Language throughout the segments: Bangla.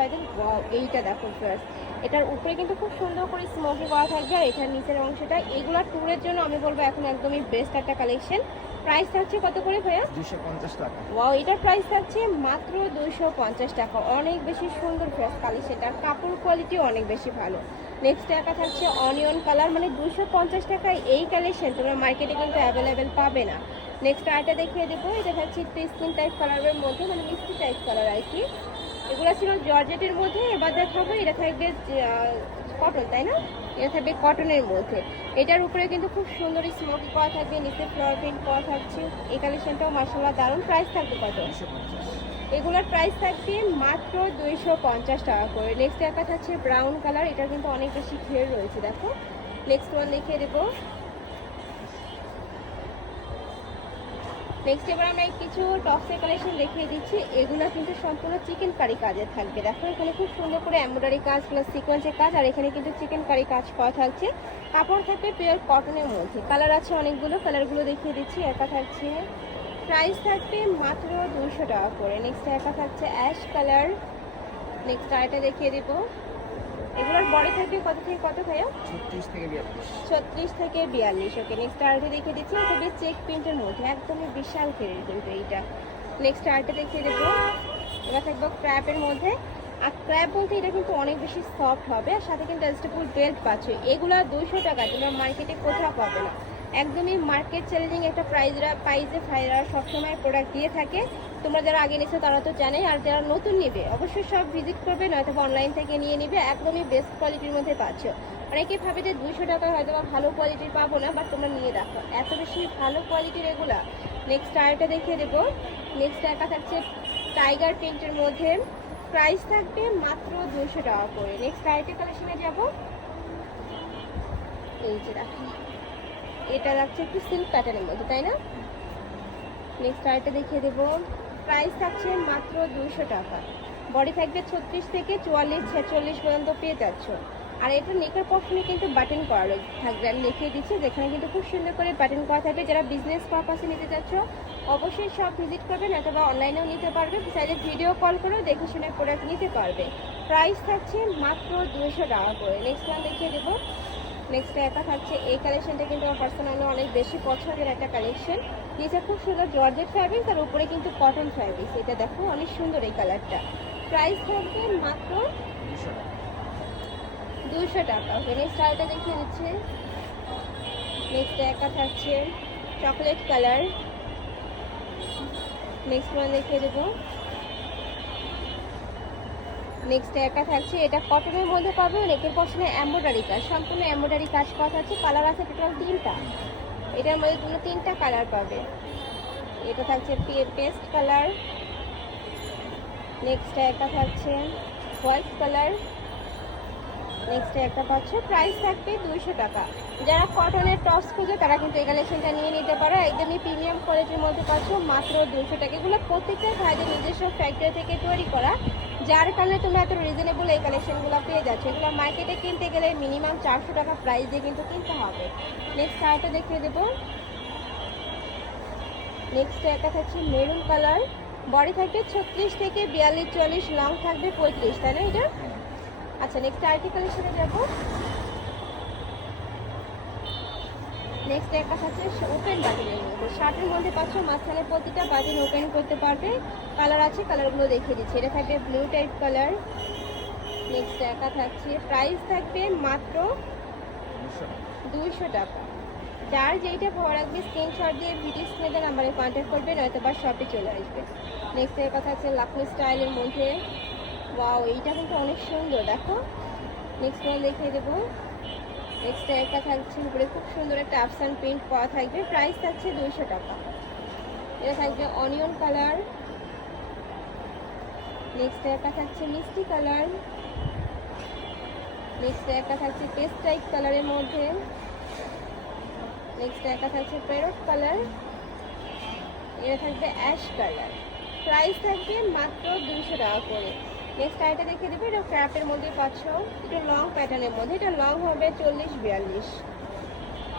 ভাইদের ওয়াও এইটা দেখো ফ্রেন্ডস এটার উপরে কিন্তু খুব সুন্দর করে স্মোকি করা থাকবে আর এটার নিচের অংশটা এগুলা ট্যুরের জন্য আমি বলব এখন একদমই বেস্ট একটা কালেকশন প্রাইস থাকছে কত করে ভাইয়া? দুশো পঞ্চাশ টাকা। ওয়াও এটার প্রাইস থাকছে মাত্র দুইশো পঞ্চাশ টাকা। অনেক বেশি সুন্দর ফ্রেশ কালেকশন আর কাপড় কোয়ালিটি অনেক বেশি ভালো। নেক্সট টাকা থাকছে অনিয়ন কালার মানে দুশো পঞ্চাশ টাকায় এই কালেকশন তোমরা মার্কেটে কিন্তু অ্যাভেলেবেল পাবে না। নেক্সট আরেকটা দেখিয়ে দেবো এটা থাকছে একটু স্কিন টাইপ কালারের মধ্যে মানে মিষ্টি টাইপ কালার আর কি। এগুলো ছিল জর্জেটের মধ্যে এবার দেখাবো এটা থাকবে কটন তাই না? এটা থাকবে কটনের মধ্যে। এটার উপরে কিন্তু খুব সুন্দর স্মোকি করা থাকবে নিচে ফ্লোর প্রিন্ট করা থাকছে। এই কালেকশনটাও মার্শাল্লাহ দারুণ। প্রাইস থাকবে কত? এগুলোর প্রাইস থাকবে মাত্র দুইশো পঞ্চাশ টাকা করে। নেক্সট একটা থাকছে ব্রাউন কালার এটা কিন্তু অনেক বেশি ঘের রয়েছে দেখো। নেক্সট ওয়ান দেখিয়ে দেবো। নেক্সট এবার আমরা কিছু টপসের কালেকশন দেখিয়ে দিচ্ছি। এগুলো কিন্তু সম্পূর্ণ চিকেন কারি কাজে থাকবে। দেখো, এখানে খুব সুন্দর করে এমব্রয়ডারি কাজ প্লাস সিকোয়েন্সের কাজ, আর এখানে কিন্তু চিকেন কারি কাজ করা থাকছে। কাপড় থাকবে পিওর কটনের মধ্যে। কালার আছে অনেকগুলো কালারগুলো দেখিয়ে দিচ্ছি। একা থাকছে। প্রাইস থাকবে মাত্র দুশো টাকা করে। নেক্সট একা থাকছে অ্যাশ কালার নেক্সট আরেকটা দেখিয়ে দেবো। এগুলোর বডি থাকবে কত থেকে কত ভাইয়া? ছত্রিশ থেকে বিয়াল্লিশ। ছত্রিশ থেকে বিয়াল্লিশ ওকে নেক্সট আর্টে দেখে দিচ্ছি এটা বেশ চেক প্রিন্টের মধ্যে একদমই বিশাল ঘেরের কিন্তু এইটা। নেক্সট আর্টে দেখিয়ে দেবো। এবার থাকব ক্র্যাপের মধ্যে। আর ক্র্যাপ বলতে এটা কিন্তু অনেক বেশি সফট হবে আর সাথে কিন্তু অ্যাডজাস্টেবল বেল্ট পাচ্ছে। এগুলো দুইশো টাকা তোমরা মার্কেটে কোথাও পাবে না। একদমই মার্কেট চ্যালেঞ্জিং একটা প্রাইজরা প্রাইজে ফাইরা সবসময় প্রোডাক্ট দিয়ে থাকে। তোমরা যারা আগে নিছো তারা তো জানে আর যারা নতুন নেবে, অবশ্যই সব ভিজিট করবে, নয়তো অনলাইন থেকে নিয়ে নিবে, একদমই বেস্ট কোয়ালিটির মধ্যে পাচ্ছ। অনেকে ভাবে যে দুইশো টাকা হয়তো বা ভালো কোয়ালিটির পাবো না বাট তোমরা নিয়ে দেখো। এত বেশি ভালো কোয়ালিটির এগুলা নেক্সট আরেকটা দেখিয়ে দেবো। নেক্সট একা থাকছে টাইগার প্রিন্টের মধ্যে। প্রাইস থাকবে মাত্র দুশো টাকা করে। নেক্সট আরেকটা কালেকশনে যাব। এই যে দেখো। এটা রাখছে একটু সিল্ক প্যাটার্নের মধ্যে, তাই না? নেক্সট আরেকটা দেখিয়ে দেবো। প্রাইস থাকছে মাত্র দুশো টাকা। বডি থাকবে ছত্রিশ থেকে চুয়াল্লিশ, ছেচল্লিশ পর্যন্ত পেয়ে যাচ্ছ। আর এটা নেকের পশনে কিন্তু বাটন করা থাকবে। আমি দেখিয়ে দিচ্ছি যেখানে কিন্তু খুব সুন্দর করে বাটন করা থাকবে। যারা বিজনেস পারপাসে নিতে চাচ্ছ, অবশ্যই সব ভিজিট করবেন অথবা অনলাইনেও নিতে পারবে। চাইলে ভিডিও কল করেও দেখে শুনে প্রোডাক্ট নিতে পারবে। প্রাইস থাকছে মাত্র দুশো টাকা করে। নেক্সট ওয়ান দেখিয়ে দেবো। নেক্সট একটা থাকছে, এই কালেকশনটা কিন্তু আমার পার্সোনালি অনেক বেশি পছন্দের একটা কালেকশন নিচে খুব সুন্দর জর্জেট ফ্যাব্রিক্স আর উপরে কিন্তু কটন ফ্যাব্রিক্স এটা দেখো, অনেক সুন্দর এই কালারটা প্রাইস থাকবে মাত্র দুশো টাকা। ওকে নেক্সট আরেকটা দেখিয়ে দিচ্ছে। নেক্সট একা থাকছে চকলেট কালার নেক্সট ওয়ান দেখিয়ে দেবো। নেক্সট একা থাকছে, এটা কটনের মধ্যে পাবে নেকের পশনে এম্ব্রয়ডারি কাজ সম্পূর্ণ এম্ব্রয়ডারি কাজ করা আছে কালার আছে টোটাল তিনটা। এটার মধ্যে তোমরা তিনটা কালার পাবে। এটা থাকছে পেস্ট কালার নেক্সট একটা থাকছে হোয়াইট কালার নেক্সট একটা পাচ্ছ প্রাইস থাকবে দুইশো টাকা। যারা কটনের টপস খুঁজে, তারা কিন্তু এই কালেকশনটা নিয়ে নিতে পারো। একদমই প্রিমিয়াম কোয়ালিটির মধ্যে পাচ্ছ মাত্র দুশো টাকা। এগুলো প্রত্যেকটা ভাইদের নিজস্ব ফ্যাক্টরি থেকে তৈরি করা। যার কারণে তোমরা এত রিজনেবল এই কালেকশনগুলো পেয়ে যাচ্ছ। এগুলো মার্কেটে কিনতে গেলে মিনিমাম চারশো টাকা প্রাইস দিয়ে কিন্তু কিনতে হবে। নেক্সট শাড়িটা দেখিয়ে দেবো। নেক্সট একটা থাকছে মেরুন কালার বডি থাকবে ছত্রিশ থেকে বিয়াল্লিশ চল্লিশ লং থাকবে পঁয়ত্রিশ, তাই না এটা? আচ্ছা নেক্সট আরেকটি কালেকশনে যাব? নেক্সট একটা থাকছে ওপেন বাটনের মধ্যে। শার্টের মধ্যে পাচ্ছ মাঝখানে প্রতিটা বাটন ওপেন করতে পারবে। কালার আছে কালারগুলো দেখিয়ে দিচ্ছি। এটা থাকবে ব্লু টাইপ কালার নেক্সট একা থাকছে প্রাইস থাকবে মাত্র দুইশো টাকা। যার যেইটা ভালো রাখবে স্ক্রিনশট দিয়ে ভিডিও স্ক্রিনে নাম্বারে কন্ট্যাক্ট করবে, নয়তো বা শপে চলে আসবে। নেক্সট এর কথা হচ্ছে লাকমি স্টাইলের মধ্যে। ওয়াও এইটা কিন্তু অনেক সুন্দর, দেখো। নেক্সট ওয়ান দেখিয়ে দেবো। নেক্সট একটা থাকছে, উপরে খুব সুন্দর একটা আফসান প্রিন্ট করা থাকবে। প্রাইস থাকছে দুইশো টাকা। এটা থাকবে অনিয়ন কালার নেক্সট একটা থাকছে মিষ্টি কালার নেক্সট একটা থাকছে পেস্ট টাইপ কালারের মধ্যে। নেক্সট একটা থাকছে প্যারট কালার এটা থাকবে অ্যাশ কালার প্রাইস থাকবে মাত্র দুশো টাকা করে। নেক্সট আইটা দেখে দেবে। এটা ক্র্যাপের মধ্যে পাচ্ছ। এটা লং প্যাটার্নের মধ্যে। এটা লং হবে চল্লিশ, বিয়াল্লিশ।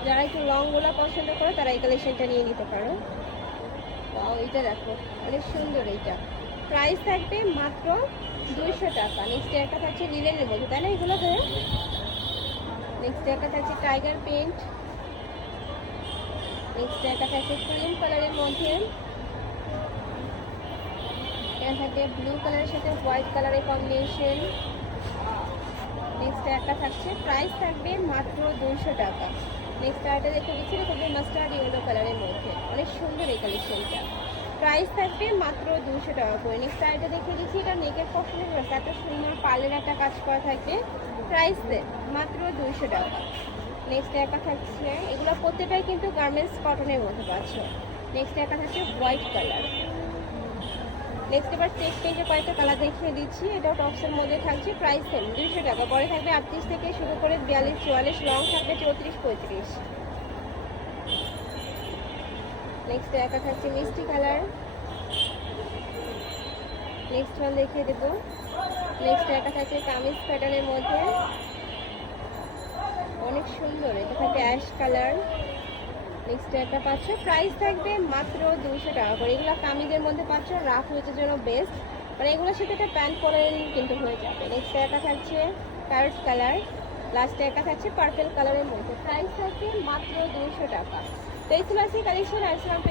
যারা একটু লংগুলো পছন্দ করে, তারা এই কালেকশনটা নিয়ে নিতে পারো। তাও এইটা দেখো। অনেক সুন্দর এইটা। প্রাইস থাকবে মাত্র দুইশো টাকা। নেক্সট একটা থাকছে লিলেনের মধ্যে, তাই না এগুলো তো নেক্সট একটা থাকছে টাইগার পেন্ট নেক্সট একটা থাকছে ক্রিম কালারের মধ্যে। এটা থাকবে ব্লু কালারের সাথে হোয়াইট কালারের কম্বিনেশন নেক্সট একটা থাকছে প্রাইস থাকবে মাত্র দুইশো টাকা। নেক্সট আরেকটা দেখে দিচ্ছি থাকবে মাস্টার্ড ইয়েলো কালারের মধ্যে। অনেক সুন্দর এই কালেকশনটা প্রাইস থাকবে মাত্র দুশো টাকা করে। নেক্সট আরেকটা দেখে দিচ্ছি, এটা নেকের রয়েছে এত সুন্দর পার্লের একটা কাজ করা থাকবে। প্রাইস মাত্র দুইশো টাকা। নেক্সট একটা থাকছে, এগুলো প্রত্যেকটাই কিন্তু গার্মেন্টস কটনের মধ্যে পাচ্ছ। নেক্সট একটা থাকছে হোয়াইট কালার নেক্সট এবার চেক পেজে কয়েকটা কালার দেখিয়ে দিচ্ছি। এটাও টপসের মধ্যে থাকছে প্রাইস সেম দুইশো টাকা। পরে থাকবে আটত্রিশ থেকে শুরু করে বিয়াল্লিশ, চুয়াল্লিশ লং থাকবে চৌত্রিশ, পঁয়ত্রিশ। নেক্সট একটা থাকছে মিষ্টি কালার নেক্সট ওয়ান দেখিয়ে দেবো। নেক্সট একটা থাকছে কামিজ প্যাটার্নের মধ্যে। অনেক সুন্দর, এটা থাকবে অ্যাশ কালার নেক্সট একটা পাচ্ছ। প্রাইস থাকবে মাত্র দুশো টাকা করে। এগুলো কামিজের মধ্যে পাচ্ছ। রাফ হয়েছে জন্য বেস্ট মানে এগুলোর সাথে একটা প্যান্ট পরে কিন্তু হয়ে যাবে। নেক্সট একটা থাকছে প্যারট কালার লাস্টে একটা থাকছে পার্পেল কালারের মধ্যে। প্রাইস থাকবে মাত্র দুশো টাকা। তো এই ছিল কালেকশন আসলাম